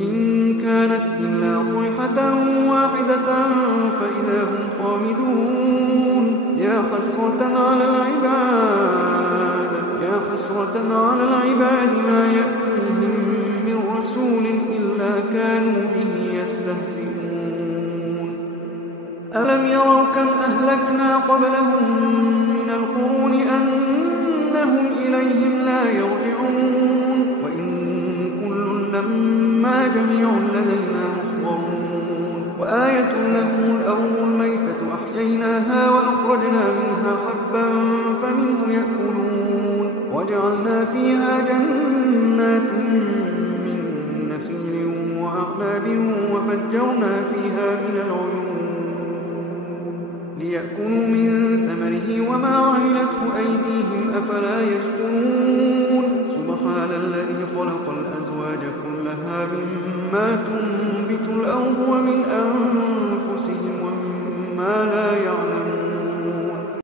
إن كانت إلا صيحة واحدة فإذا هم خامدون. يا حسرة على العباد ما يأتيهم من رسول إلا كانوا به يستهزئون. ألم يروا كم أهلكنا قبلهم من القرون أنهم إليهم لا يرجعون. وإن كل لما جميع لدينا محضرون. وآية لهم الأرض الميتة أحييناها وأخرجنا منها حبا فمنه يأكلون. وجعلنا فيها جنات من نخيل وأعناب وفجرنا فيها من العيون ليأكلوا من ثمره وما عملته أيديهم أفلا يشكرون. سبحان الذي خلق الأزواج كلها مما تنبت الأرض ومن أنفسهم ومما لا يعلمون.